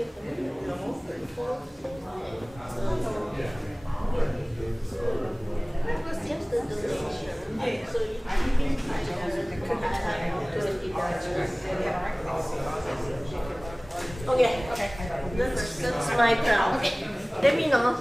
Okay, that's my turn. Okay, let me know.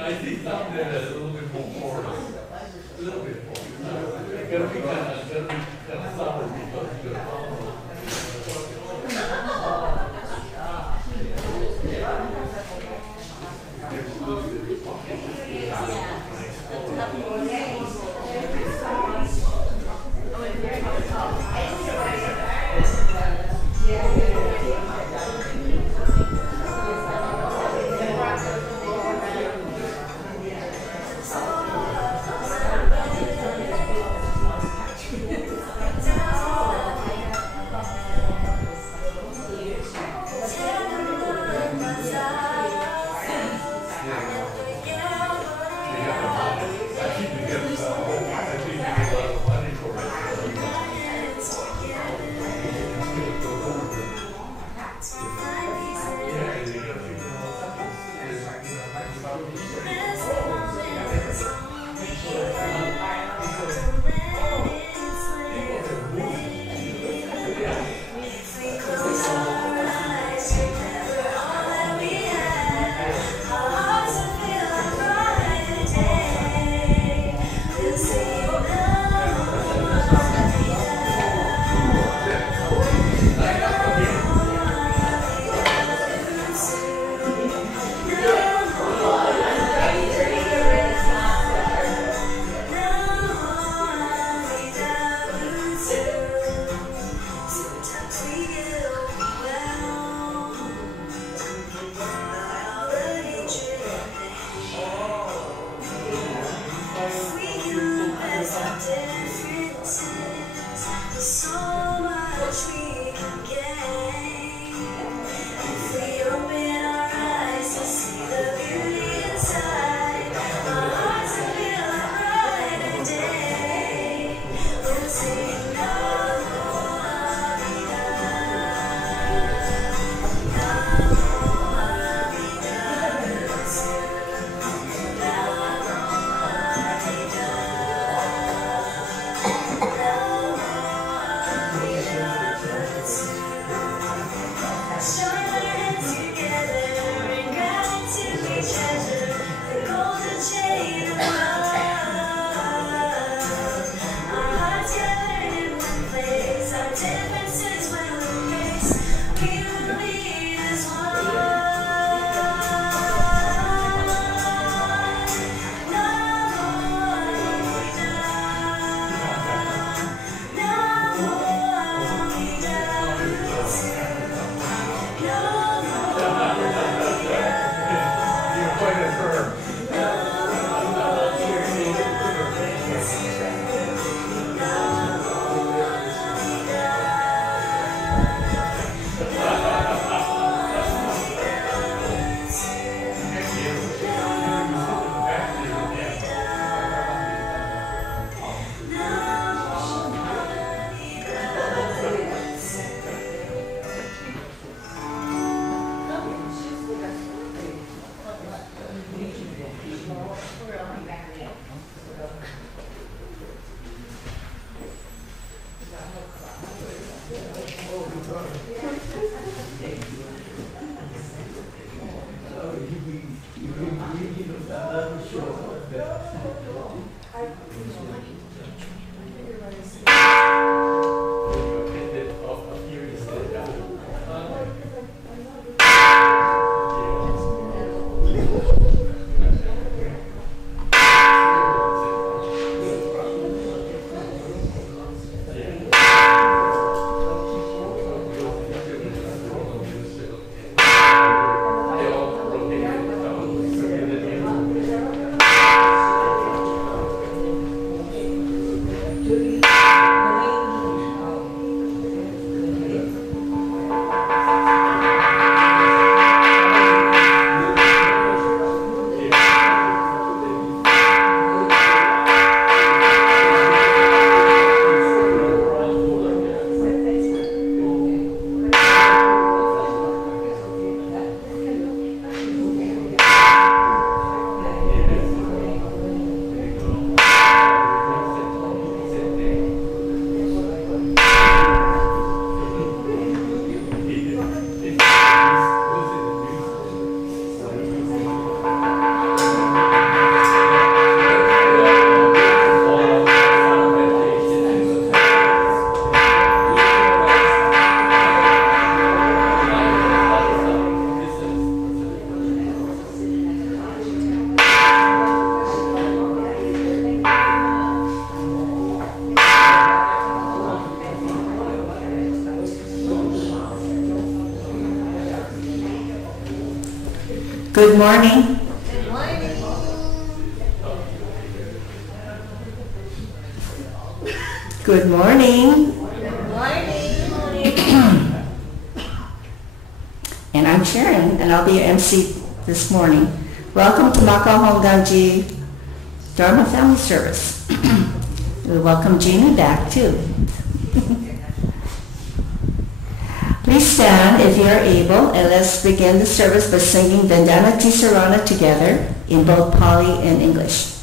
I see something that's a little bit more formal. A little bit more. Gotta be kind of solid because Good morning. Good morning. Good morning. Good morning. And I'm Sharon, and I'll be your MC this morning. Welcome to Makaw Hongganji Dharma Family Service. We welcome Gina back too. Please stand if you are able, and let's begin the service by singing Vandana Tisarana together in both Pali and English.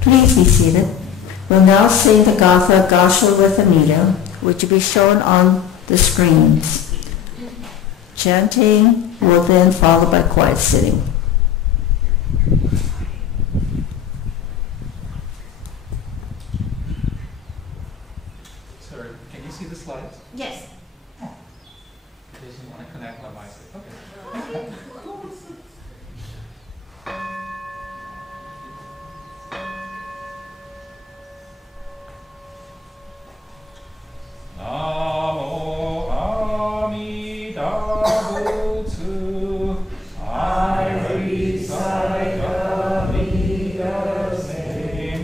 Please be seated. We'll now sing the Gatha Gashal with Amita, which will be shown on the screens. Chanting will then follow by quiet sitting. Sorry, can you see the slides? Yes. Doesn't want to connect my mic. Okay. Namo Amida Butsu. I recite Amida's name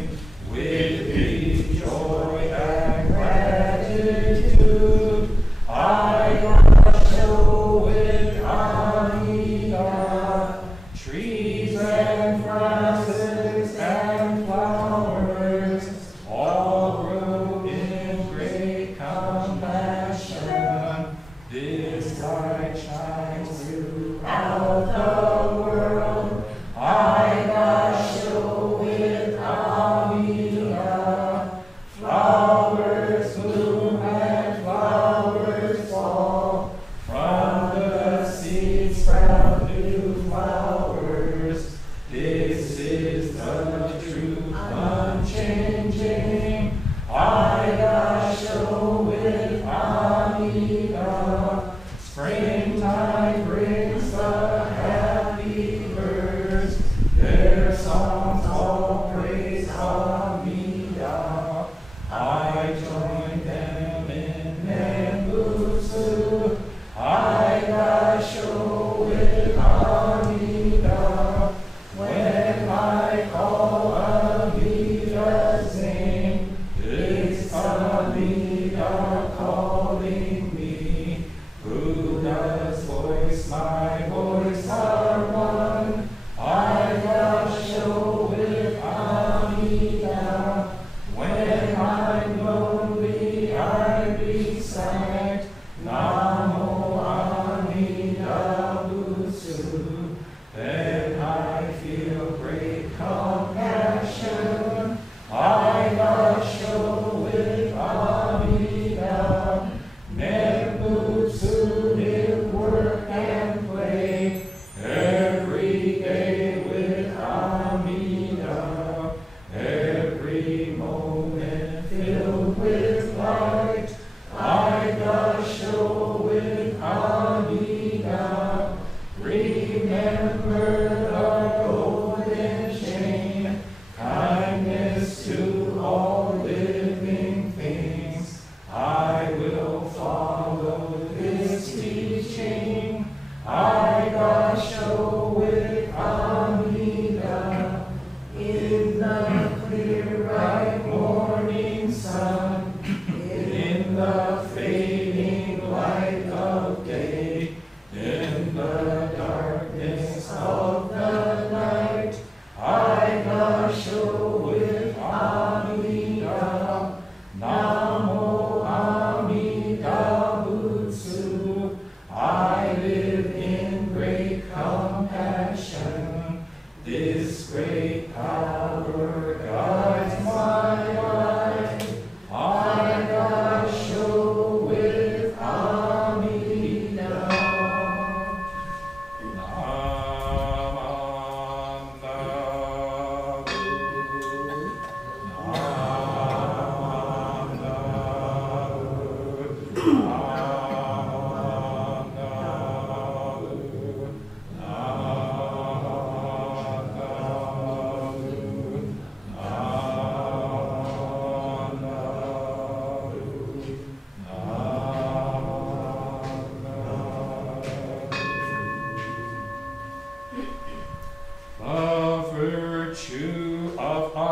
with deep joy and gratitude. I show with Amida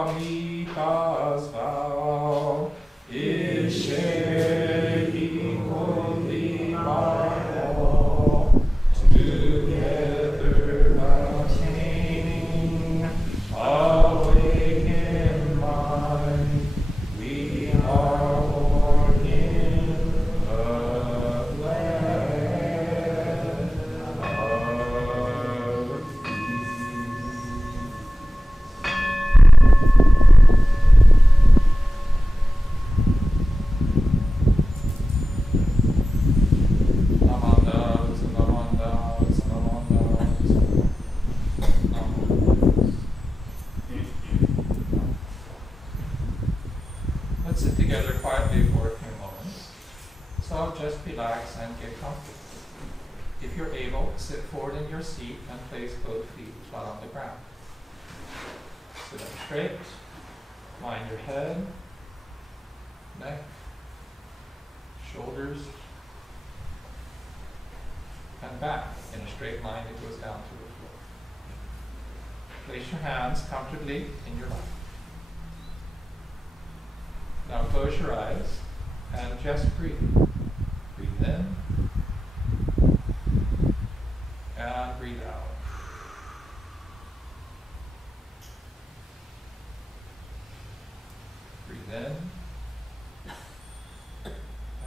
Amrita's vow is sharing holy Bible, together attaining awakened mind. We are born in the land of Let's sit together quietly for a few moments. So just relax and get comfortable. If you're able, sit forward in your seat and place both feet flat on the ground. Sit up straight, line your head, neck, shoulders, and back in a straight line that goes down to the floor. Place your hands comfortably in your lap. Now close your eyes and just breathe. Breathe in and breathe out. Breathe in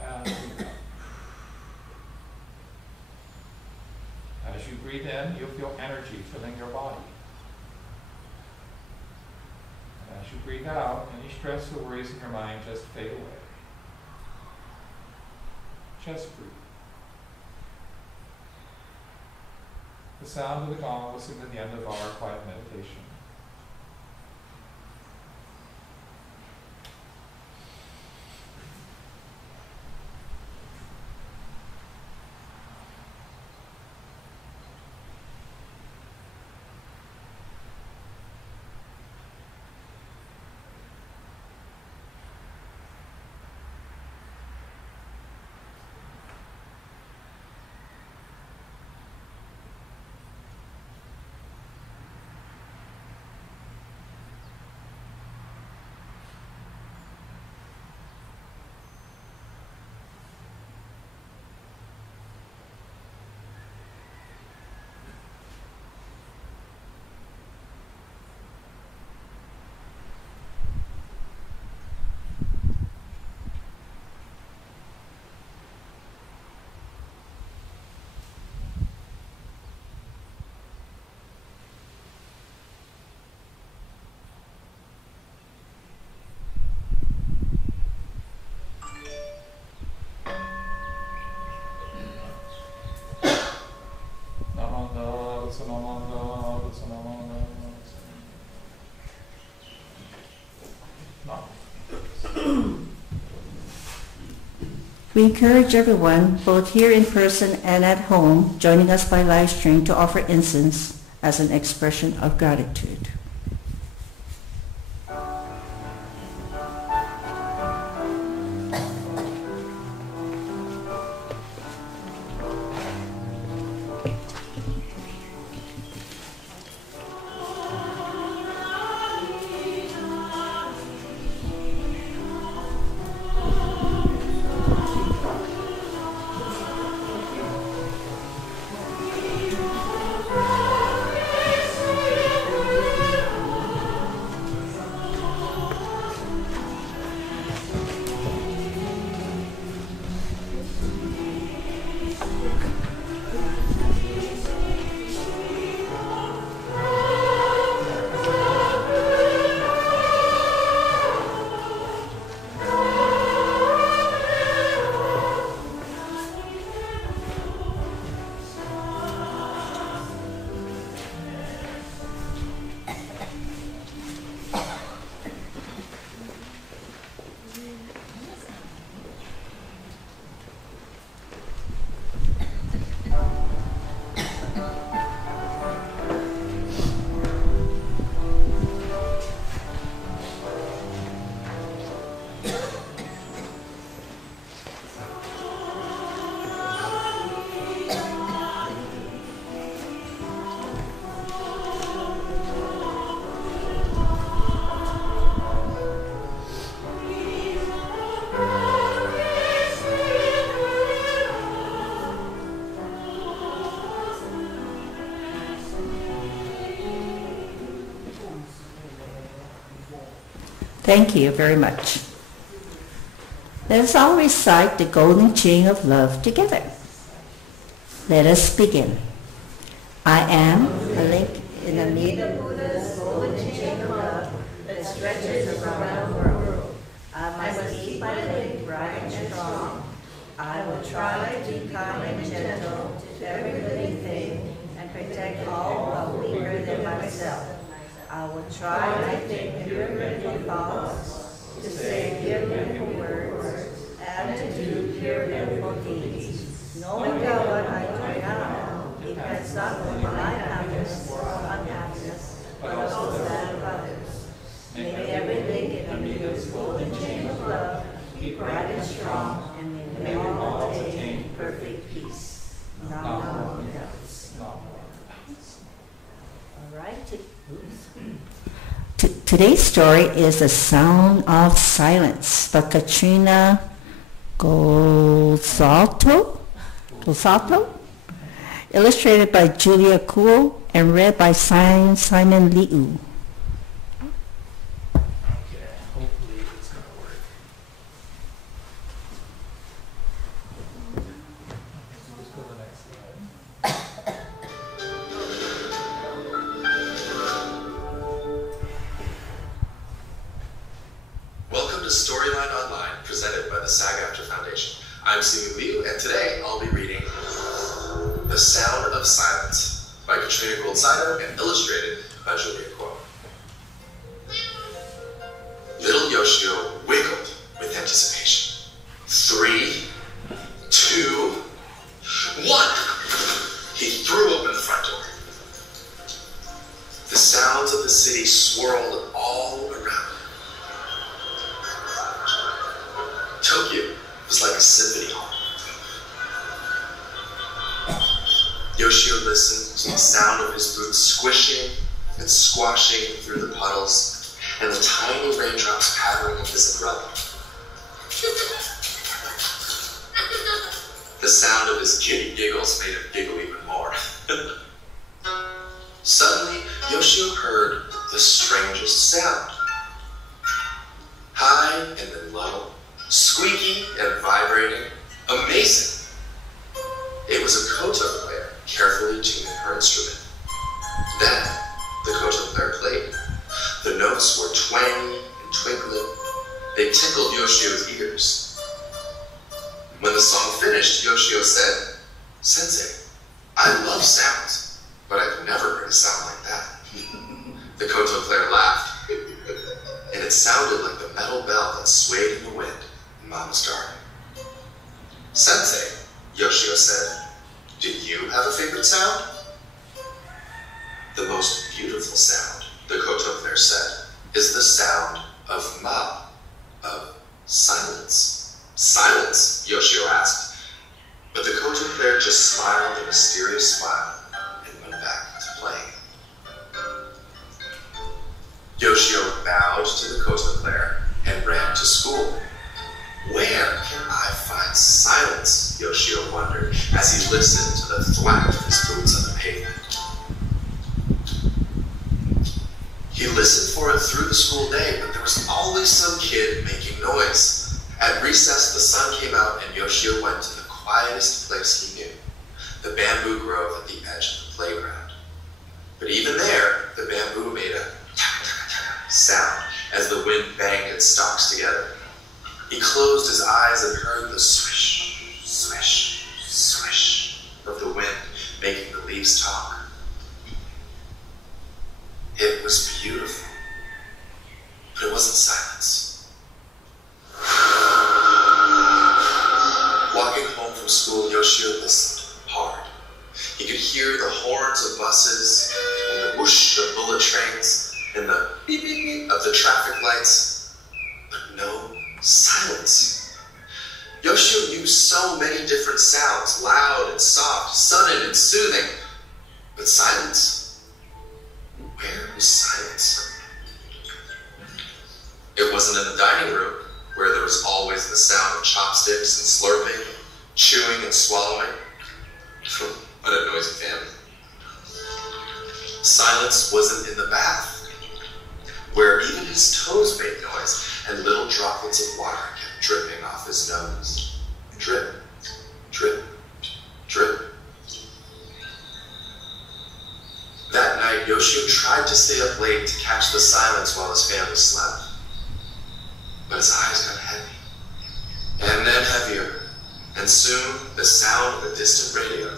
and breathe out. As you breathe in, you'll feel energy filling your body. And as you breathe out, any stress or worries in your mind just fade away. Just breathe. The sound of the gong will signal the end of our quiet meditation. We encourage everyone, both here in person and at home, joining us by live stream, to offer incense as an expression of gratitude. Thank you very much. Let us all recite the golden chain of love together. Let us begin. I am a link in the middle of Buddha's golden chain of love that stretches around the world. I must keep my link bright and strong. I will try to be kind and gentle to every living thing and protect all who are weaker than myself. I will try to think pure mental thoughts, to say pure mental words, and to do pure mental deeds. Knowing that what I do now depends not on my happiness or unhappiness, but also that of others. May every link in the Buddha's golden chain of love be bright and strong, and may we all attain perfect peace. Namo Buddhas. All right. Today's story is The Sound of Silence by Katrina Gozalto, illustrated by Julia Kuhl and read by Simon Liu. Okay, hopefully it's going to work. Let's go to the next slide. Welcome to Storyline Online, presented by the SAG-AFTRA Foundation. I'm Simon Liu, and today I'll be reading The Sound of Silence by Katrina Gold-Saito and illustrated by Julia Kuhl. Little Yoshio wiggled with anticipation. 3, 2, 1. He threw open the front door. The sounds of the city swirled all around him. Tokyo was like a symphony hall. Yoshio listened to the sound of his boots squishing and squashing through the puddles and the tiny raindrops pattering of his umbrella. The sound of his kitty giggles made him giggle even more. Suddenly, Yoshio heard the strangest sound. High and then low, squeaky and vibrating, amazing. It was a koto player carefully tuning her instrument. Then, the koto player played. The notes were twangy and twinkling. They tickled Yoshio's ears. When the song finished, Yoshio said, "Sensei, I love sounds, but I've never heard a sound like that." The koto player laughed, and it sounded like the metal bell that swayed in the wind in Mama's garden. "Sensei," Yoshio said, "do you have a favorite sound?" "The most beautiful sound," the koto player said, "is the sound of ma, of silence." "Silence?" Yoshio asked, but the koto player just smiled a mysterious smile and went back to playing. Yoshio bowed to the koto player and ran to school. Where can I find silence? Yoshio wondered as he listened to the thwack of his boots on the pavement. He listened for it through the school day, but there was always some kid making noise. At recess, the sun came out and Yoshio went to the quietest place he knew, the bamboo grove at the edge of the playground. But even there, the bamboo made a sound as the wind banged its stalks together. He closed his eyes and heard the swish, swish, swish of the wind making the leaves talk. It was beautiful, but it wasn't silence. Walking home from school, Yoshio listened hard. He could hear the horns of buses and the whoosh of bullet trains and the beep beep beep of the traffic lights, but no silence. Yoshio knew so many different sounds, loud and soft, sudden and soothing, but silence? Where was silence? It wasn't in the dining room, where there was always the sound of chopsticks and slurping, chewing and swallowing. What a noisy family. Silence wasn't in the bath, where even his toes made noise, to stay up late to catch the silence while his family slept. But his eyes got heavy, and then heavier, and soon the sound of a distant radio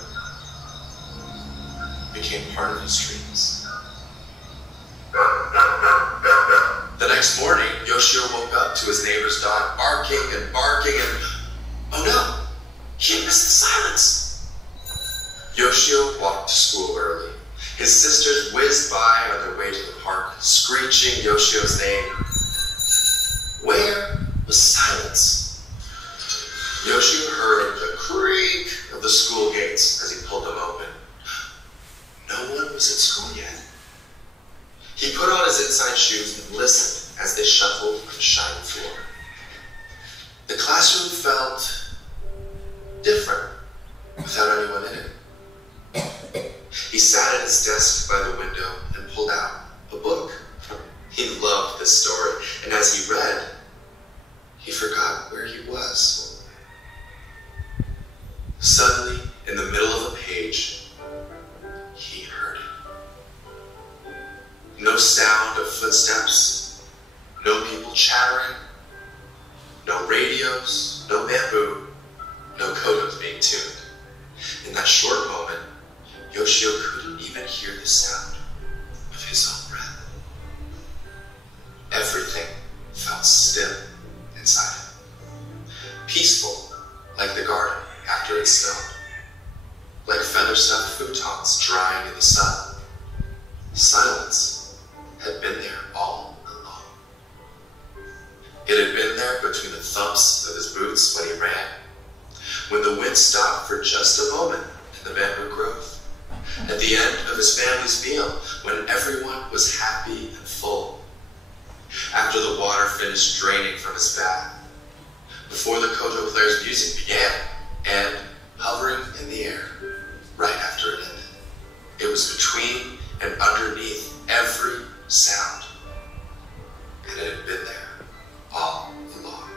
became part of his dreams. The next morning, Yoshio woke up to his neighbor's dog barking and barking and, oh no, he had missed the silence. Yoshio walked to school early. His sisters whizzed by on their way to the park, screeching Yoshio's name. Where was silence? Yoshio heard the creak of the school gates as he pulled them open. No one was at school yet. He put on his inside shoes and listened as they shuffled on the shiny floor. The classroom felt different without anyone in it. He sat at his desk by the window and pulled out a book. He loved this story, and as he read, he forgot where he was. Suddenly, in the middle of a page, he heard it. No sound of footsteps, no people chattering, no radios, no bamboo, no kodos being tuned. In that short moment, Yoshio couldn't even hear the sound of his own breath. Everything felt still inside him. Peaceful, like the garden after it snowed. Like feather-stuffed futons drying in the sun. Silence had been there all along. It had been there between the thumps of his boots when he ran, when the wind stopped for just a moment in the bamboo grove, at the end of his family's meal when everyone was happy and full, after the water finished draining from his bath, before the koto player's music began, and hovering in the air right after it ended. It was between and underneath every sound, and it had been there all along.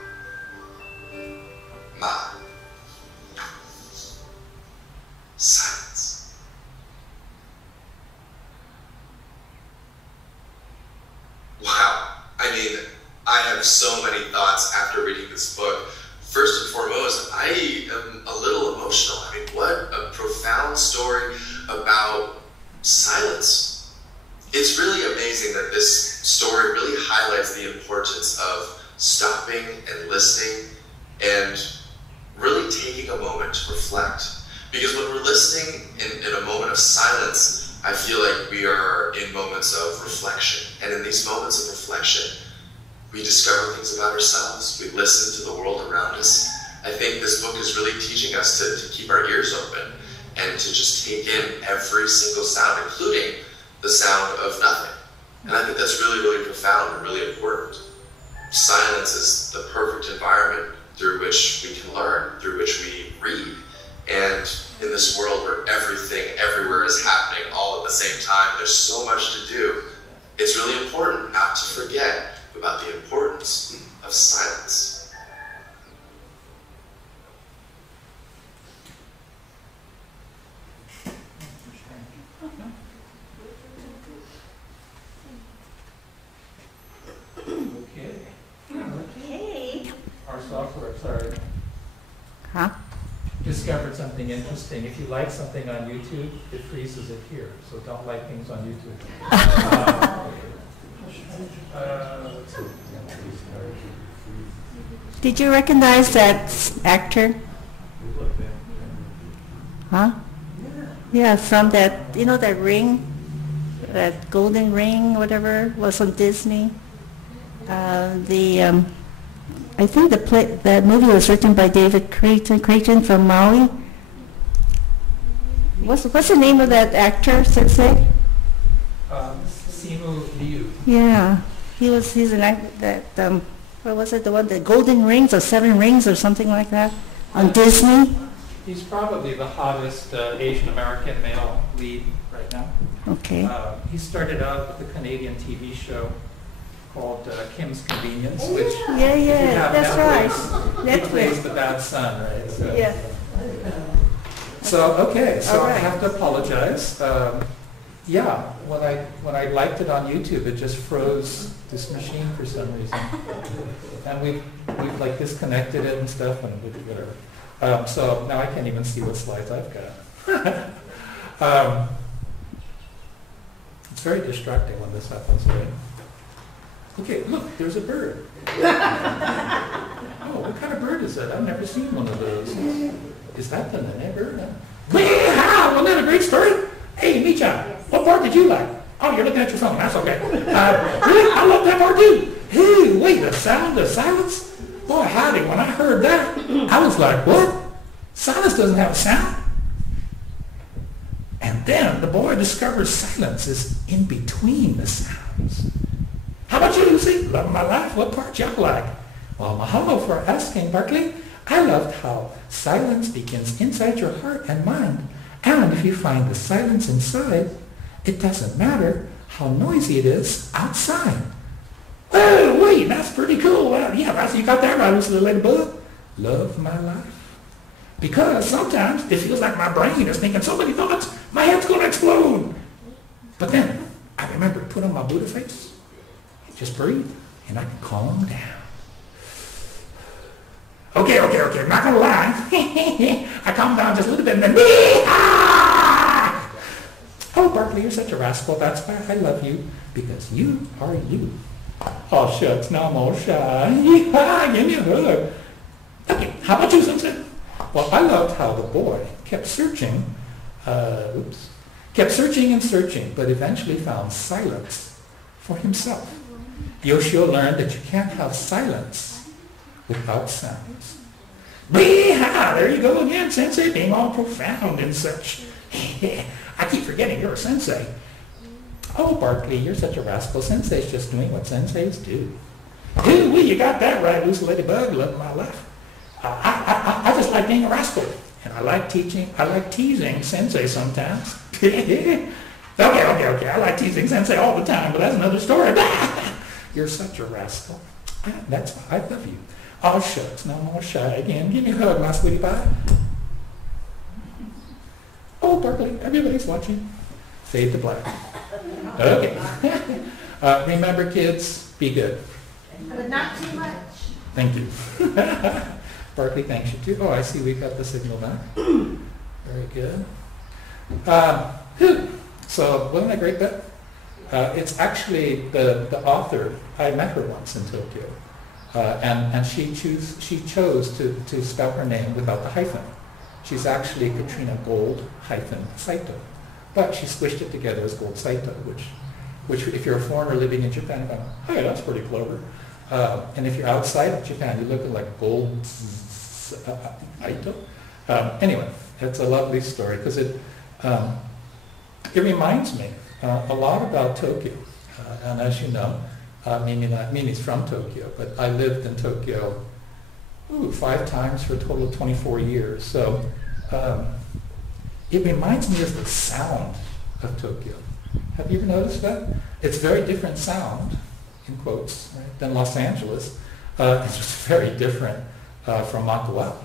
Silence. Wow, I mean, I have so many thoughts after reading this book. First and foremost, I am a little emotional. I mean, what a profound story about silence. It's really amazing that this story really highlights the importance of stopping and listening and really taking a moment to reflect. Because when we're listening in a moment of silence, I feel like we are in moments of reflection. And in these moments of reflection, we discover things about ourselves. We listen to the world around us. I think this book is really teaching us to keep our ears open and to just take in every single sound, including the sound of nothing. And I think that's really, really profound and really important. Silence is the perfect environment through which we can learn, through which we read. And in this world where everything, everywhere is happening all at the same time, there's so much to do. It's really important not to forget about the importance of silence. Okay. Our software, sorry, Huh? discovered something interesting. If you like something on YouTube, it freezes it here. So don't like things on YouTube. Let's see. Did you recognize that actor? Huh? Yeah, from that, you know, that ring, that golden ring, whatever, was on Disney. I think that movie was written by David Creighton from Maui. What's the name of that actor, Sensei? Simu Liu. Yeah, he's an actor that, what was it, the one, the Golden Rings or Seven Rings or something like that, on Disney? He's probably the hottest Asian American male lead right now. Okay. He started out with a Canadian TV show called Kim's Convenience, which Yeah, if you have that's Netflix, right. he plays the bad son, right? So, Yeah. So, okay, so All I right. have to apologize. Yeah, when I liked it on YouTube, it just froze this machine for some reason, and we've like disconnected it and stuff, and whatever. So now I can't even see what slides I've got. It's very distracting when this happens, right? Okay, look, there's a bird. Oh, what kind of bird is that? I've never seen one of those. Is that the nene bird? Wow, wasn't that a great story? Hey, Micha, what part did you like? Oh, you're looking at your phone. That's okay. Really? I love that part too. Hey, wait, the sound of silence? Boy, howdy, when I heard that, I was like, what? Silence doesn't have a sound? And then the boy discovers silence is in between the sounds. How about you, Lucy? Love my life. What part y'all like? Well, mahalo for asking, Barkley. I loved how silence begins inside your heart and mind. And if you find the silence inside, it doesn't matter how noisy it is outside. Oh, wait, that's pretty cool. Yeah, you got that right, Mr. Ladybug. Love my life. Because sometimes it feels like my brain is thinking so many thoughts, my head's going to explode. But then I remember to put on my Buddha face, just breathe, and I can calm down. Okay, I'm not going to lie. I calmed down just a little bit and then, oh, Barkley, you're such a rascal. That's why I love you, because you are you. Oh, shucks, now I'm all shy. Give me a hug. Okay, how about you, Simpson? Well, I loved how the boy kept searching, kept searching and searching, but eventually found silence for himself. Yoshio learned that you can't have silence without sounds. There you go again, Sensei, being all profound and such. I keep forgetting you're a sensei. Oh, Barkley, you're such a rascal. Sensei's just doing what senseis do. Ooh, you got that right, Loose Ladybug. Love my life. I just like being a rascal. And I like teasing Sensei sometimes. Okay. I like teasing Sensei all the time, but that's another story. You're such a rascal. That's why I love you. Oh, shucks, now I'm all shy again. Give me a hug, my sweetie pie. Oh, Barkley, everybody's watching. Fade to black. Okay. Remember, kids, be good. But not too much. Thank you. Barkley thanks you too. Oh, I see we got the signal back. Very good. So, wasn't that great, Beth? It's actually the author. I met her once in Tokyo. And she chose to spell her name without the hyphen. She's actually Katrina Gold hyphen Saito. But she squished it together as Gold Saito, which if you're a foreigner living in Japan, you're going, hey, that's pretty clever. And if you're outside of Japan, you look like Gold Saito. Anyway, it's a lovely story because it reminds me a lot about Tokyo. And as you know, Mimi's from Tokyo, but I lived in Tokyo 5 times for a total of 24 years. So it reminds me of the sound of Tokyo. Have you ever noticed that? It's a very different sound, in quotes, right, than Los Angeles. It's just very different from Makawa,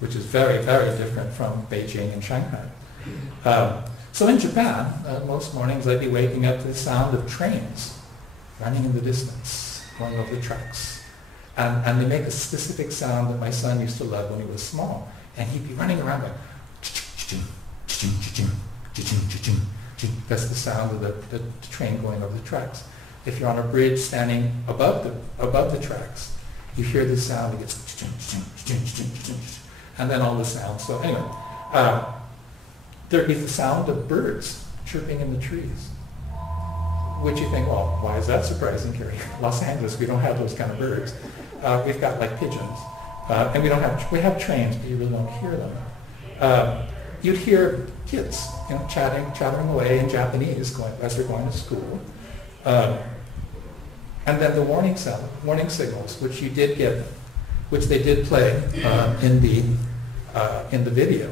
which is very, very different from Beijing and Shanghai. So in Japan, most mornings I'd be waking up to the sound of trains running in the distance, going over the tracks. And they make a specific sound that my son used to love when he was small. And he'd be running around going, that's the sound of the train going over the tracks. If you're on a bridge standing above the tracks, you hear the sound, it gets, and then all the sounds. So anyway, there'd be the sound of birds chirping in the trees. Which you think, well, why is that surprising, Carrie? Los Angeles, we don't have those kind of birds. We've got like pigeons. And we have trains, but you really don't hear them. You'd hear kids, chattering away in Japanese as they're going to school. And then the warning signals, which they did play in the video.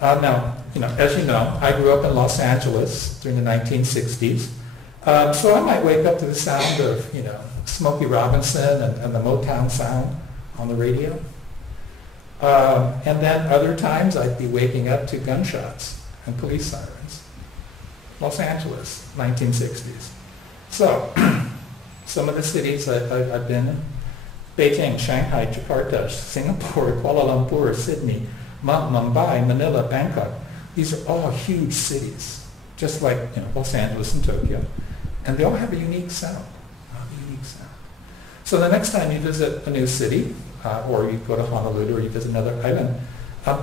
Now, as you know, I grew up in Los Angeles during the 1960s. So I might wake up to the sound of, Smokey Robinson and the Motown sound on the radio. And then other times I'd be waking up to gunshots and police sirens. Los Angeles, 1960s. So, some of the cities I've been in, Beijing, Shanghai, Jakarta, Singapore, Kuala Lumpur, Sydney, Mumbai, Manila, Bangkok. These are all huge cities, just like Los Angeles and Tokyo. And they all have a unique sound. So the next time you visit a new city, or you go to Honolulu, or you visit another island,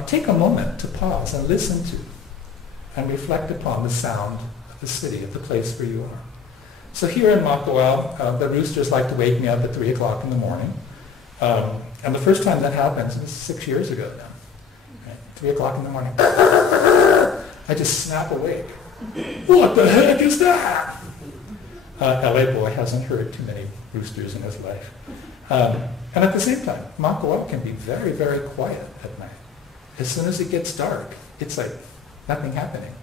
take a moment to pause and listen to and reflect upon the sound of the city, of the place where you are. So here in Makawao, the roosters like to wake me up at 3 o'clock in the morning. And the first time that happens was 6 years ago now. Right? 3 o'clock in the morning. I just snap awake. What the heck is that? LA boy hasn't heard too many roosters in his life. And at the same time, Makawao can be very, very quiet at night. As soon as it gets dark, it's like nothing happening.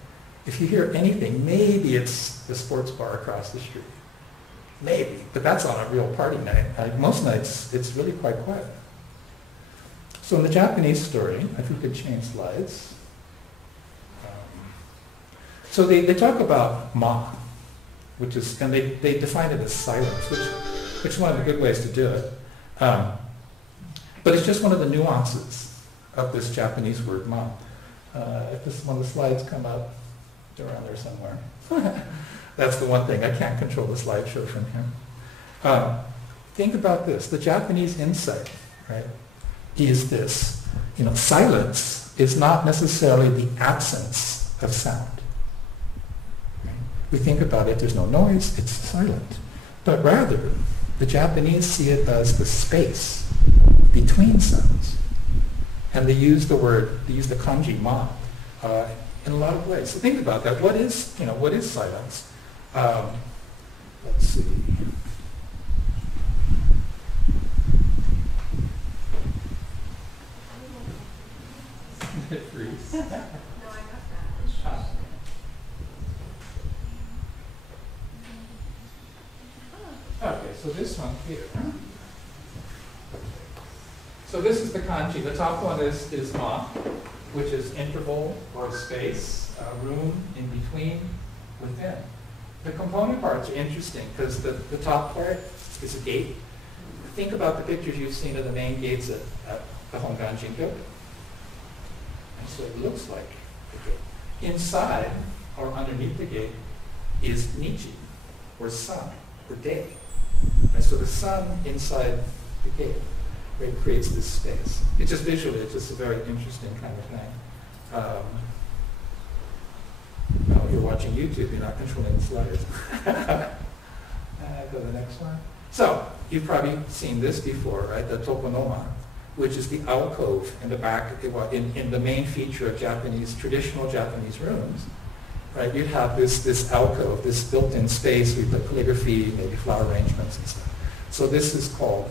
If you hear anything, maybe it's the sports bar across the street. Maybe, but that's on a real party night. Most nights, it's really quite quiet. So in the Japanese story, if we could change slides. So they talk about ma, which is, and they define it as silence, which is one of the good ways to do it. But it's just one of the nuances of this Japanese word ma. If this one of the slides come up, they're around there somewhere. That's the one thing, I can't control the slideshow from here. Think about this, the Japanese insight, right, is this, silence is not necessarily the absence of sound. Right? We think about it, there's no noise, it's silent. But rather, the Japanese see it as the space between sounds. And they use the kanji ma in a lot of ways. So think about that. What is silence? Let's see. It freeze. No, I got that. Okay, so this one here. So this is the kanji. The top one is ma, which is interval or space, room in between, within. The component parts are interesting because the top part is a gate. Think about the pictures you've seen of the main gates at the Hongan Jinkyo. And so it looks like the gate. Inside or underneath the gate is Nichi, or sun, or day. And so the sun inside the gate, where it creates this space. It's just visually, it's just a very interesting kind of thing. Well, if you're watching YouTube, you're not controlling the sliders. Go to the next one. So, you've probably seen this before, right? The tokonoma, which is the alcove in the back, in the main feature of traditional Japanese rooms. Right? You'd have this alcove, this built-in space where you put calligraphy, maybe flower arrangements and stuff. So this is called,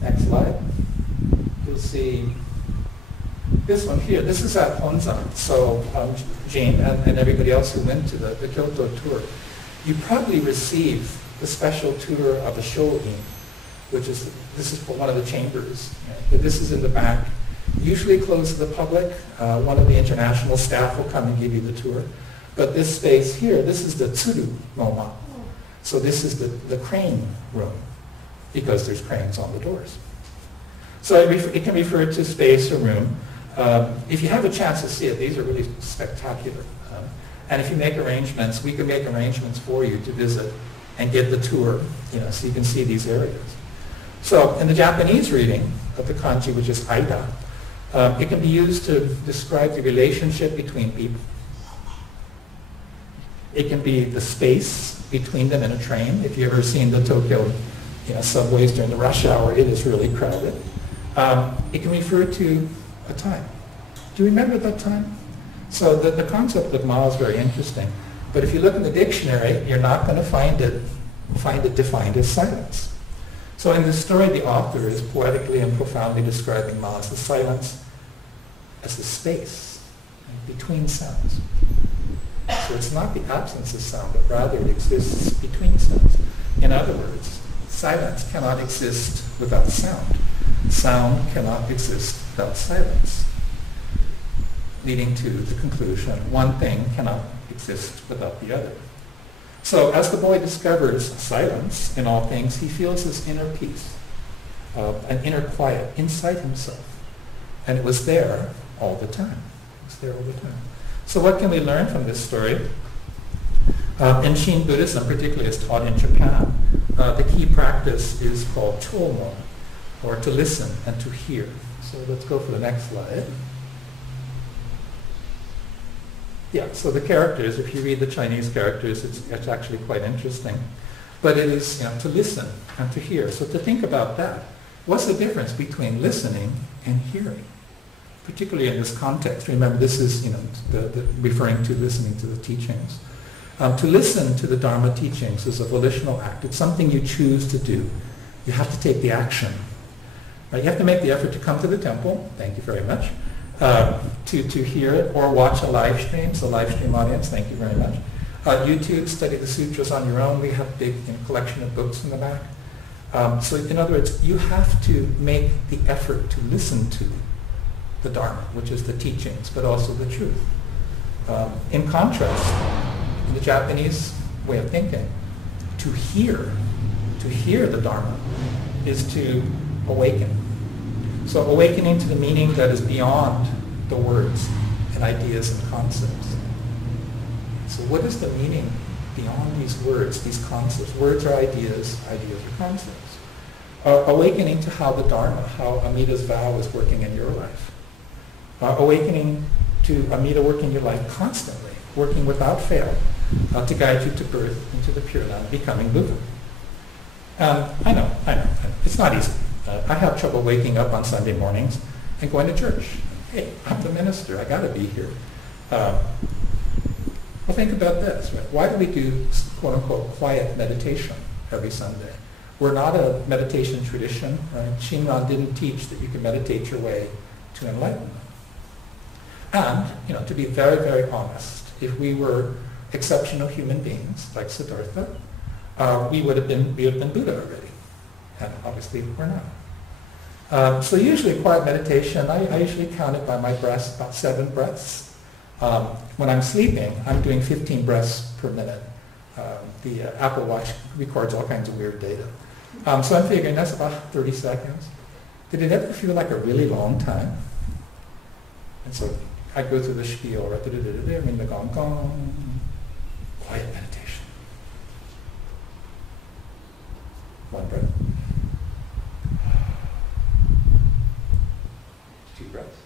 next slide. You'll see this one here. This is at Honzan. So Jane and everybody else who went to the Kyoto tour, you probably received the special tour of the Shoin, this is one of the chambers. Right? This is in the back. Usually closed to the public. One of the international staff will come and give you the tour. But this space here, this is the Tsuru Moma. So this is the crane room, because there's cranes on the doors. So it can refer to space or room. If you have a chance to see it, these are really spectacular. And if you make arrangements, we can make arrangements for you to visit and get the tour, so you can see these areas. So in the Japanese reading of the kanji, which is Aida, it can be used to describe the relationship between people. It can be the space between them in a train. If you've ever seen the Tokyo subways during the rush hour, it is really crowded. It can refer to a time. Do you remember that time? So the concept of ma is very interesting. But if you look in the dictionary, you're not going to find it defined as silence. So in this story, the author is poetically and profoundly describing ma as the silence, as the space between sounds. So it's not the absence of sound, but rather it exists between sounds. In other words, silence cannot exist without sound. Sound cannot exist without silence. leading to the conclusion one thing cannot exist without the other. So as the boy discovers silence in all things, he feels this inner peace, an inner quiet inside himself. And it was there all the time. It's there all the time. So what can we learn from this story? In Shin Buddhism, particularly as taught in Japan, the key practice is called chomo, or to listen and to hear. So let's go for the next slide. Yeah, so the characters, if you read the Chinese characters, it's actually quite interesting. But it is to listen and to hear. So to think about that, what's the difference between listening and hearing? Particularly in this context. Remember, this is referring to listening to the teachings. To listen to the Dharma teachings is a volitional act. It's something you choose to do. You have to take the action. Right? You have to make the effort to come to the temple. Thank you very much. To hear it or watch a live stream. So live stream audience, thank you very much. YouTube, study the sutras on your own. We have a big collection of books in the back. So in other words, you have to make the effort to listen to the Dharma, which is the teachings, but also the truth. In contrast, in the Japanese way of thinking, to hear the Dharma is to awaken. So awakening to the meaning that is beyond the words and ideas and concepts. So what is the meaning beyond these words, these concepts? Words are ideas, ideas are concepts. Awakening to how the Dharma, how Amida's vow is working in your life. Awakening to Amida working in your life constantly, working without fail to guide you to birth into the Pure Land, becoming Buddha. I know. It's not easy. I have trouble waking up on Sunday mornings and going to church. Hey, I'm the minister. I got to be here. Well, think about this. Right? Why do we do quote-unquote quiet meditation every Sunday? We're not a meditation tradition. Right? Shinran didn't teach that you can meditate your way to enlightenment. And, to be very, very honest, if we were exceptional human beings like Siddhartha, we would have been Buddha already. And obviously we're not. So usually quiet meditation, I usually count it by my breaths, about 7 breaths. When I'm sleeping, I'm doing 15 breaths per minute. The Apple Watch records all kinds of weird data. So I'm figuring that's about 30 seconds. Did it ever feel like a really long time? And so I go through the spiel, right? Ring the gong gong. Quiet meditation. 1 breath. 2 breaths.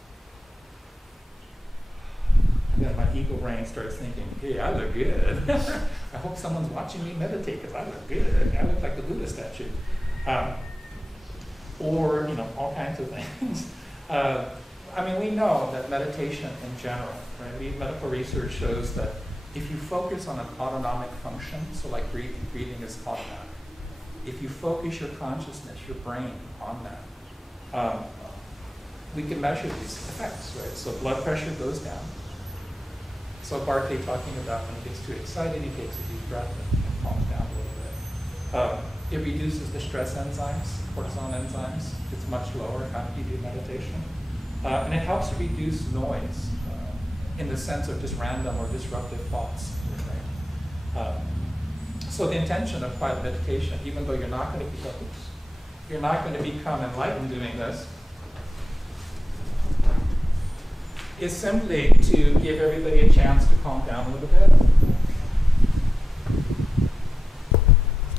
And then my ego brain starts thinking, hey, I look good. I hope someone's watching me meditate because I look good. I look like the Buddha statue. Or, all kinds of things. We know that meditation in general, right? Medical research shows that if you focus on an autonomic function, so like breathing is autonomic, if you focus your consciousness, your brain on that, we can measure these effects, right? So blood pressure goes down. So Barclay talking about when he gets too excited, he takes a deep breath and calms down a little bit. It reduces the stress enzymes, cortisol enzymes. It's much lower after you do meditation. And it helps to reduce noise in the sense of just random or disruptive thoughts. Right? So the intention of quiet meditation, even though you're not going to become enlightened doing this, is simply to give everybody a chance to calm down a little bit.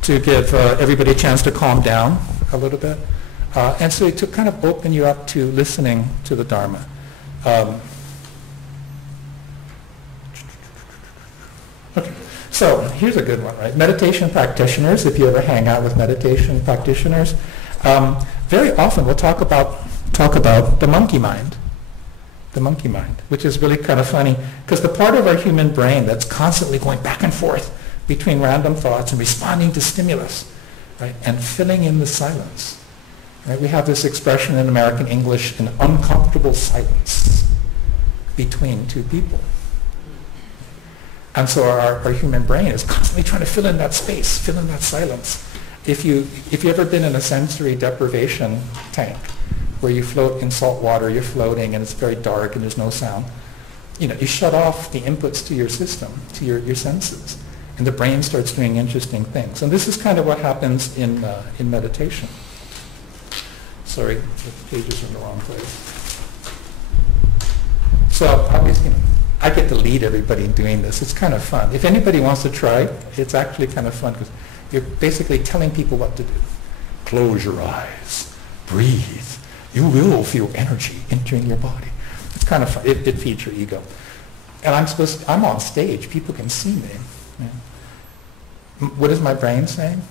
To give everybody a chance to calm down a little bit. And so to kind of open you up to listening to the Dharma. Okay, so here's a good one, right? Meditation practitioners, if you ever hang out with meditation practitioners, very often we'll talk about the monkey mind. The monkey mind, which is really kind of funny, because the part of our human brain that's constantly going back and forth between random thoughts and responding to stimulus, right, and filling in the silence. Right? We have this expression in American English, an uncomfortable silence between two people. And so our human brain is constantly trying to fill in that space, fill in that silence. If you've ever been in a sensory deprivation tank where you float in salt water, you're floating and it's very dark and there's no sound, you shut off the inputs to your system, to your senses, and the brain starts doing interesting things. And this is kind of what happens in meditation. Sorry, the pages are in the wrong place. So obviously, I get to lead everybody in doing this. It's kind of fun. If anybody wants to try, it's actually kind of fun because you're basically telling people what to do. Close your eyes, breathe. You will feel energy entering your body. It's kind of fun. It feeds your ego. And I'm on stage. People can see me. Yeah. What is my brain saying?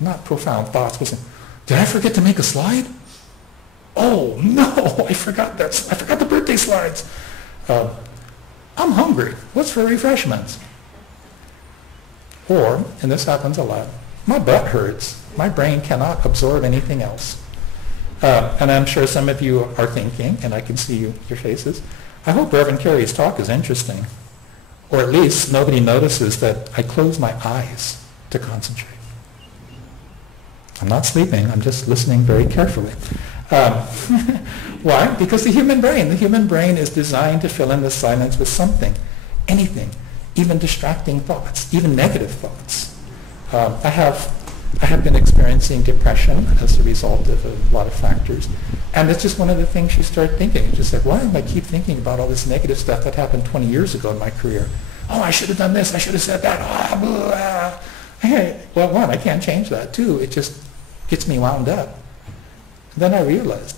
Not profound thoughts, but saying, did I forget to make a slide? Oh no, I forgot that. I forgot the birthday slides. I'm hungry. What's for refreshments? Or, and this happens a lot, my butt hurts. My brain cannot absorb anything else. And I'm sure some of you are thinking, and I can see your faces, I hope Reverend Carey's talk is interesting. Or at least nobody notices that I close my eyes to concentrate. I'm not sleeping, I'm just listening very carefully. Why? Because the human brain is designed to fill in the silence with something, anything, even distracting thoughts, even negative thoughts. I have been experiencing depression as a result of a lot of factors. And it's just one of the things you start thinking. It's just like, why do I keep thinking about all this negative stuff that happened 20 years ago in my career? Oh, I should have done this, I should have said that. Hey, well, one, I can't change that. Two, it just gets me wound up. Then I realized,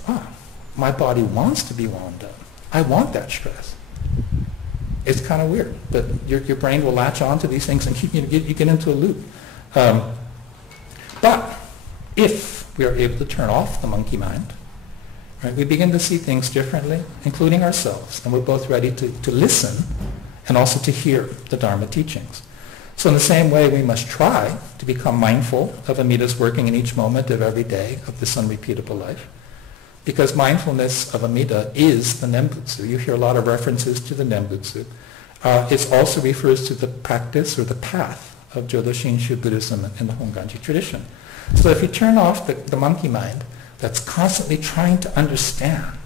my body wants to be wound up. I want that stress. It's kind of weird, but your brain will latch on to these things and you get into a loop. But if we are able to turn off the monkey mind, right, we begin to see things differently, including ourselves, and we're both ready to listen and also to hear the Dharma teachings. So in the same way, we must try to become mindful of Amida's working in each moment of every day of this unrepeatable life. Because mindfulness of Amida is the Nembutsu. You hear a lot of references to the Nembutsu. It also refers to the practice or the path of Jodo Shinshu Buddhism in the Honganji tradition. So if you turn off the monkey mind that's constantly trying to understand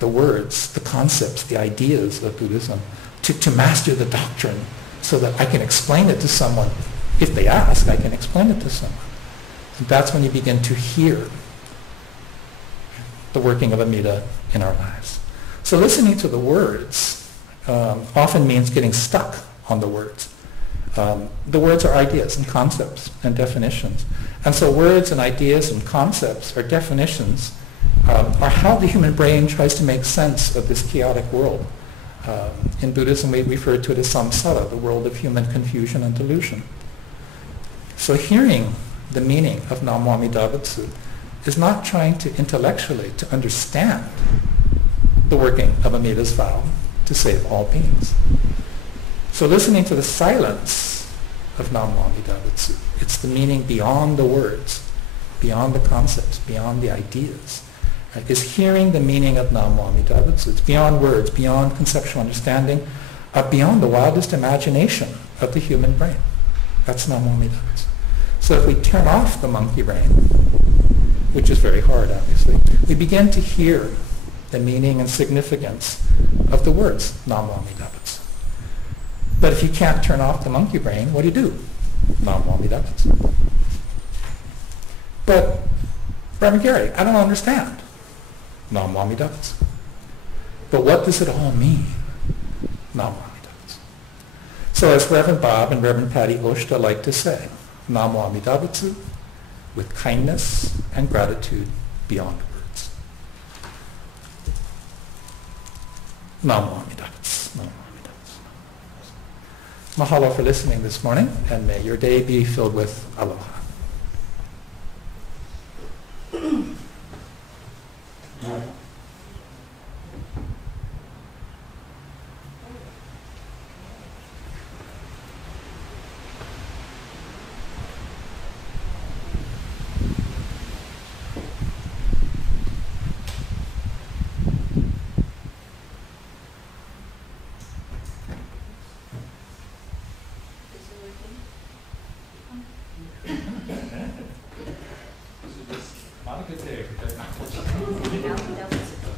the words, the concepts, the ideas of Buddhism, to master the doctrine, so that I can explain it to someone. If they ask, I can explain it to someone. And that's when you begin to hear the working of Amida in our lives. So listening to the words often means getting stuck on the words. The words are ideas and concepts and definitions. And so words and ideas and concepts or definitions are how the human brain tries to make sense of this chaotic world. In Buddhism, we refer to it as samsara, the world of human confusion and delusion. So hearing the meaning of Namo Amida Butsu is not trying to intellectually to understand the working of Amida's vow to save all beings. So listening to the silence of Namo Amida Butsu, it's the meaning beyond the words, beyond the concepts, beyond the ideas. Right, is hearing the meaning of Namo Amida Butsu. It's beyond words, beyond conceptual understanding, beyond the wildest imagination of the human brain. That's Namo Amida Butsu. So if we turn off the monkey brain, which is very hard obviously, we begin to hear the meaning and significance of the words Namo Amida Butsu. But if you can't turn off the monkey brain, what do? Namo Amida Butsu. But Reverend Gary, I don't understand. Namo Amida Butsu. But what does it all mean? Namo Amida Butsu. So as Reverend Bob and Reverend Patty Oshta like to say, Namo Amida Butsu with kindness and gratitude beyond words. Namo Amida Butsu. Namo Amida Butsu. Mahalo for listening this morning, and may your day be filled with aloha.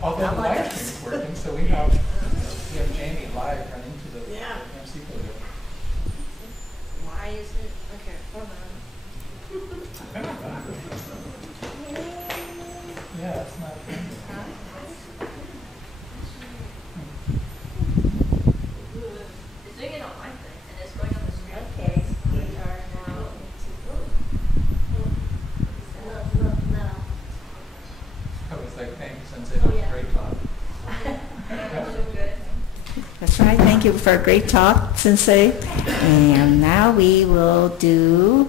Although the live stream's working, so we have Sensei, that was a great talk. That's right. Thank you for a great talk, Sensei. And now we will do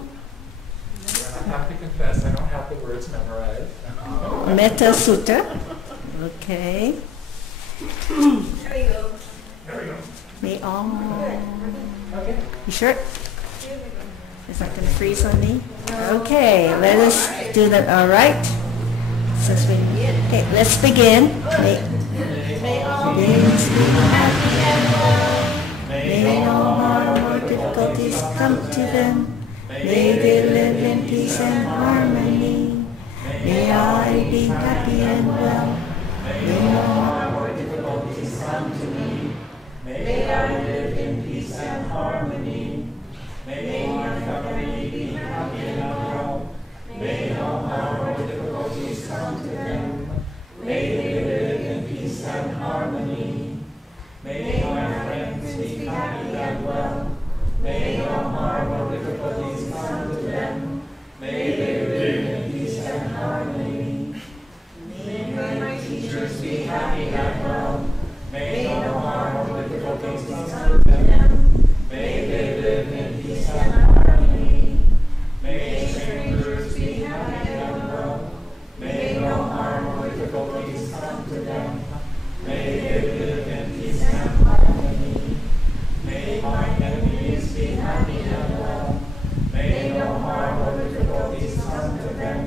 I have to confess, I don't have the words memorized. Metta Sutta. Okay. There we go. There we go. Me all. Okay. You sure? It's not going to freeze on me? Okay, let us do that. All right. Okay, let's begin. May all Beings be happy and well. May no harm or difficulties come to them. May they live in peace and harmony. May I be happy and well. May no harm or difficulties come to me. May I live in peace and harmony. May my family be happy and well. May no harm or difficulties come to them. May they live in peace and harmony. May my friends be happy and well. May no harm or difficulties come to them. May they live in peace and harmony. May my teachers be happy and well. May no harm or difficulties come to them. May they live in peace and harmony. May strangers be happy and well. May no harm or difficulties come to them. May they live in peace and harmony. May my enemies be happy and well. May no harm or difficulties come to them.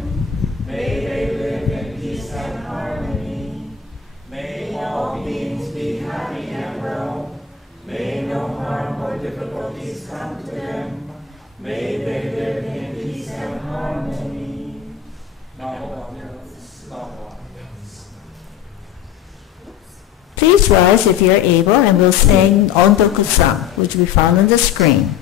May they live in peace and harmony. May all beings be happy and well. May no harm or difficulties come to them. May they live in peace and harmony. Please rise if you're able, and we'll sing Ontoku-san, which we found on the screen.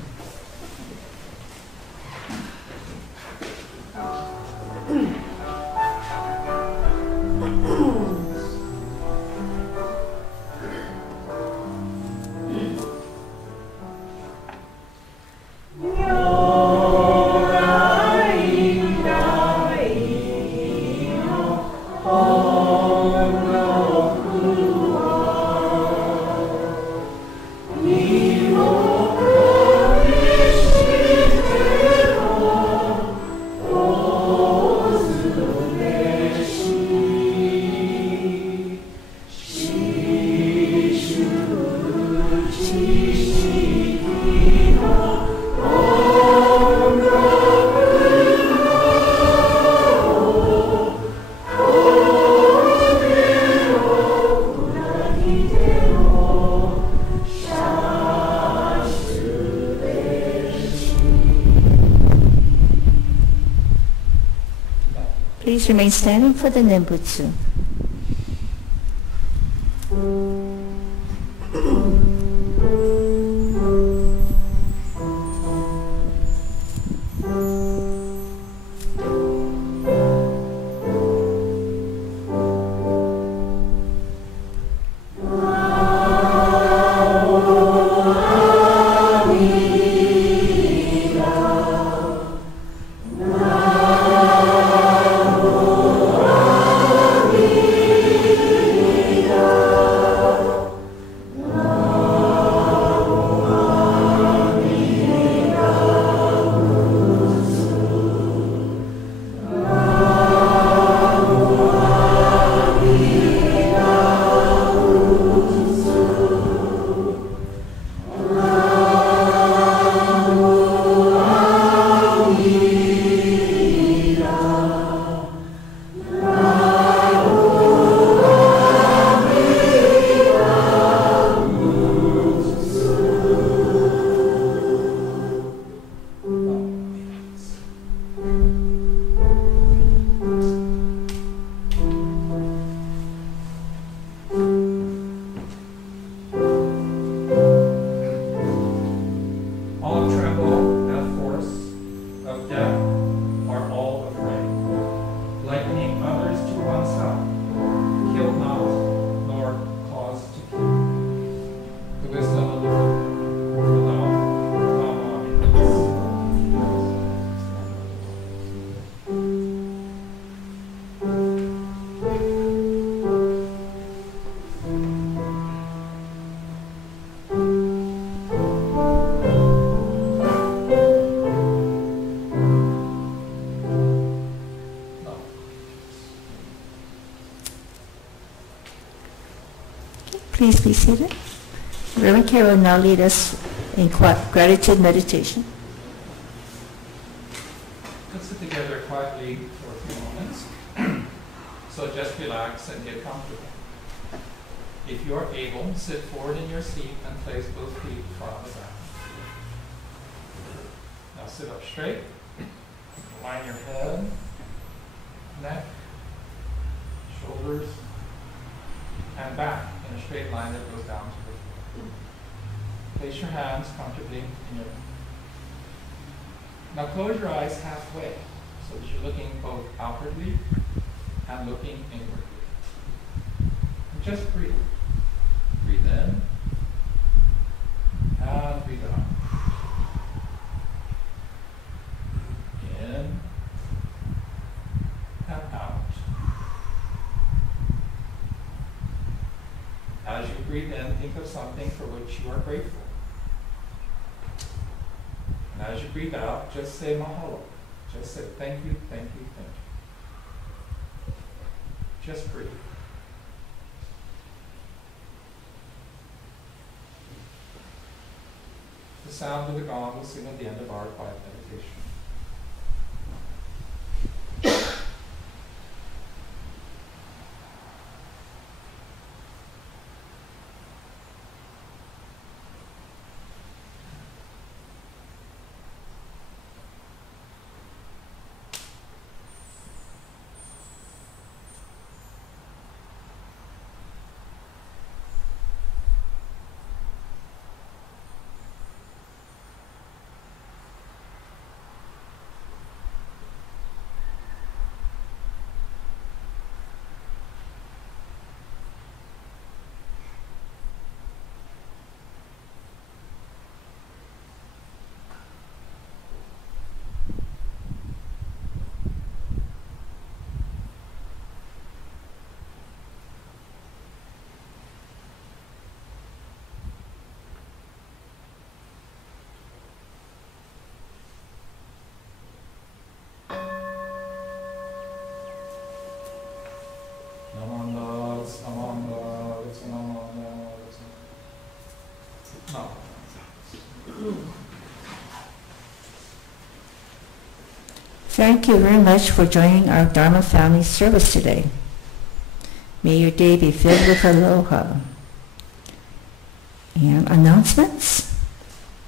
Please remain standing for the Nembutsu. Please be seated. Reverend Carol will now lead us in gratitude meditation. Let's sit together quietly for a few moments. So just relax and get comfortable. If you are able, sit forward in your seat and place both feet flat on the ground. Now sit up straight. Align your head, neck, shoulders, and back in a straight line that goes down to the floor. Place your hands comfortably in your lap. Now close your eyes halfway so that you're looking both outwardly and looking inwardly. And just breathe. Breathe in and breathe out. In and out. As you breathe in, think of something for which you are grateful. And as you breathe out, just say mahalo. Just say thank you, thank you, thank you. Just breathe. The sound of the gong will sing at the end of our quiet meditation. Thank you very much for joining our Dharma family service today. May your day be filled with aloha. And announcements,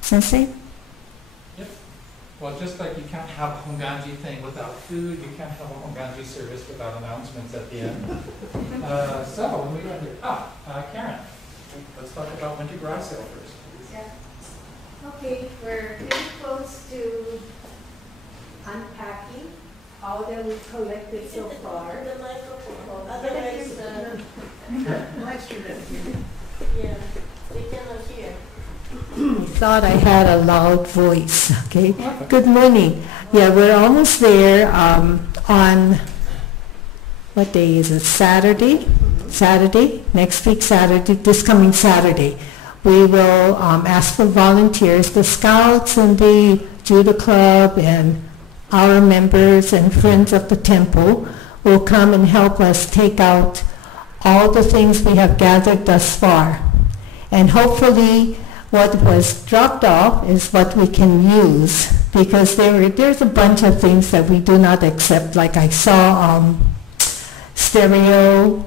Sensei? Yep. Well, just like you can't have a Honganji thing without food, you can't have a Honganji service without announcements at the end. So, when we got here, Karen, let's talk about winter garage sale first. Yeah. Okay, we're getting close to unpacking all that we've collected so far. The microphone, otherwise, yeah, they cannot hear. Thought I had a loud voice. Okay. Good morning. Yeah, we're almost there. On what day is it? Saturday. Saturday. Next week, Saturday. This coming Saturday, we will ask for volunteers. The Scouts and the Judo Club and our members and friends of the temple will come and help us take out all the things we have gathered thus far. And hopefully what was dropped off is what we can use, because there's a bunch of things that we do not accept, like I saw stereo,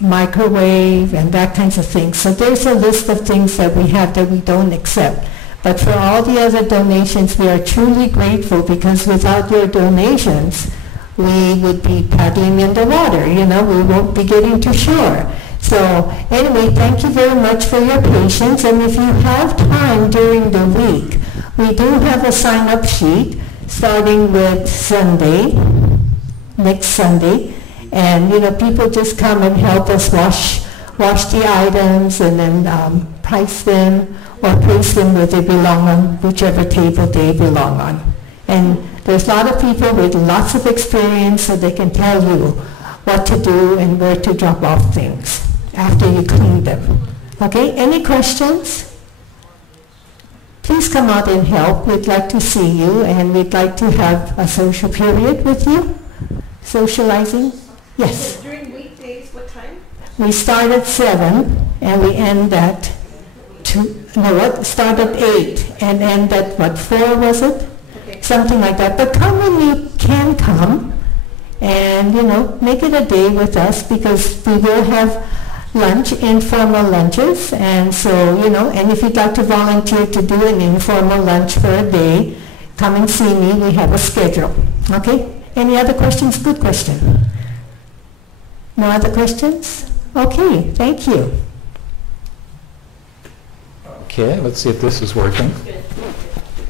microwave and that kinds of things. So there's a list of things that we have that we don't accept. But for all the other donations, we are truly grateful, because without your donations, we would be paddling in the water. You know, we won't be getting to shore. So anyway, thank you very much for your patience. And if you have time during the week, we do have a sign-up sheet starting with Sunday, next Sunday. And, you know, people just come and help us wash the items and then price them, or place them where they belong on whichever table they belong on. And there's a lot of people with lots of experience, so they can tell you what to do and where to drop off things after you clean them. Okay, any questions? Please come out and help. We'd like to see you, and we'd like to have a social period with you. Socializing? Yes. During weekdays, what time? We start at 7 and we end at 2, no what, start at 8 and end at what, 4 was it? Okay. Something like that. But come when you can come and, you know, make it a day with us because we will have lunch, informal lunches, and so, you know, and if you'd like to volunteer to do an informal lunch for a day, come and see me. We have a schedule. Okay? Any other questions? Good question. No other questions? Okay, thank you. Okay, let's see if this is working.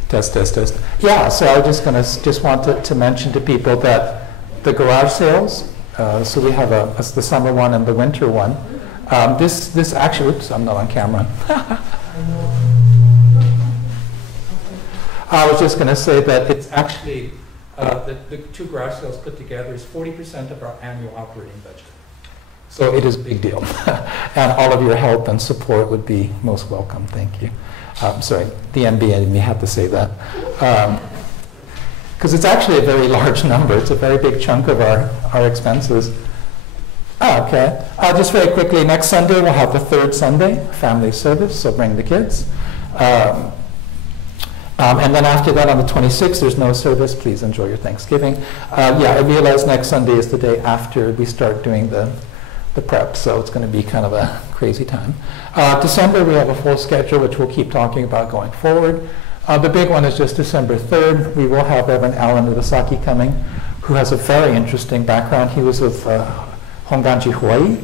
Test, test, test. Yeah, so I was just wanted to mention to people that the garage sales, so we have the summer one and the winter one. This actually, oops, I'm not on camera. I was just going to say that it's actually, the 2 garage sales put together is 40% of our annual operating budget. So it is a big deal. And all of your help and support would be most welcome. Thank you. Sorry, the MBA may have to say that. Because it's actually a very large number. It's a very big chunk of our expenses. Oh, okay. Just very quickly, next Sunday we'll have the 3rd Sunday, family service, so bring the kids. And then after that on the 26th, there's no service. Please enjoy your Thanksgiving. Yeah, I realize next Sunday is the day after we start doing the prep, so it's going to be kind of a crazy time. December, we have a full schedule, which we'll keep talking about going forward. The big one is just December 3rd. We will have Reverend Alan Udasaki coming, who has a very interesting background. He was with Honganji, Hawaii.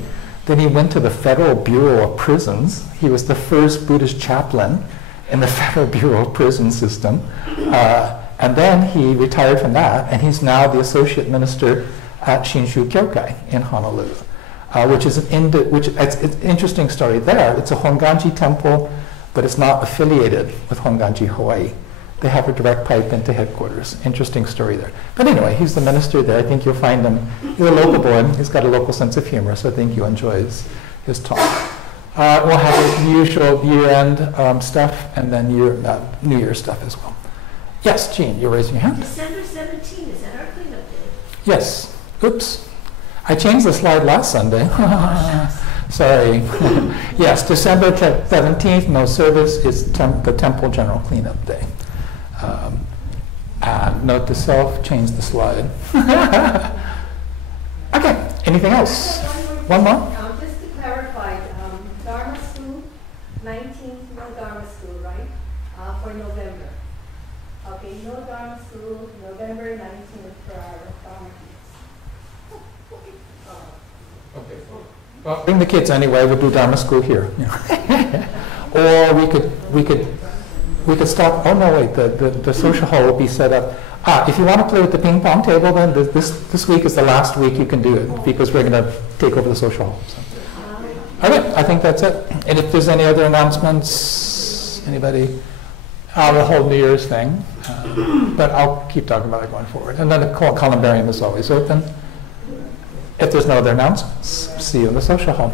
Then he went to the Federal Bureau of Prisons. He was the first Buddhist chaplain in the Federal Bureau of Prison system. And then he retired from that, and he's now the associate minister at Shinshu Kyokai in Honolulu, which is it's an interesting story there. It's a Honganji temple, but it's not affiliated with Honganji, Hawaii. They have a direct pipe into headquarters. Interesting story there. But anyway, he's the minister there. I think you'll find him. He's a local boy. He's got a local sense of humor, so I think you'll enjoy his talk. We'll have the usual year-end stuff and then New Year's stuff as well. Yes, Jean, you're raising your hand. December 17th, is that our cleanup day? Yes. Oops. I changed the slide last Sunday. Sorry. Yes, December 17th, no service, is the temple general cleanup day. And note to self, change the slide. Okay, anything else? One more? Just to clarify, Dharma School, 19th, no Dharma School, right? For November. Okay, no Dharma School, November 19th for our Dharma kids. Okay. Well, bring the kids anyway. We'll do Dharma school here. Or we could stop. Oh no, wait. The social hall will be set up. If you want to play with the ping pong table, then this week is the last week you can do it because we're going to take over the social hall. So. Okay, I think that's it. And if there's any other announcements, anybody, we'll hold New Year's thing, but I'll keep talking about it going forward. And then the columbarium is always open. If there's no other announcements, see you in the social hall.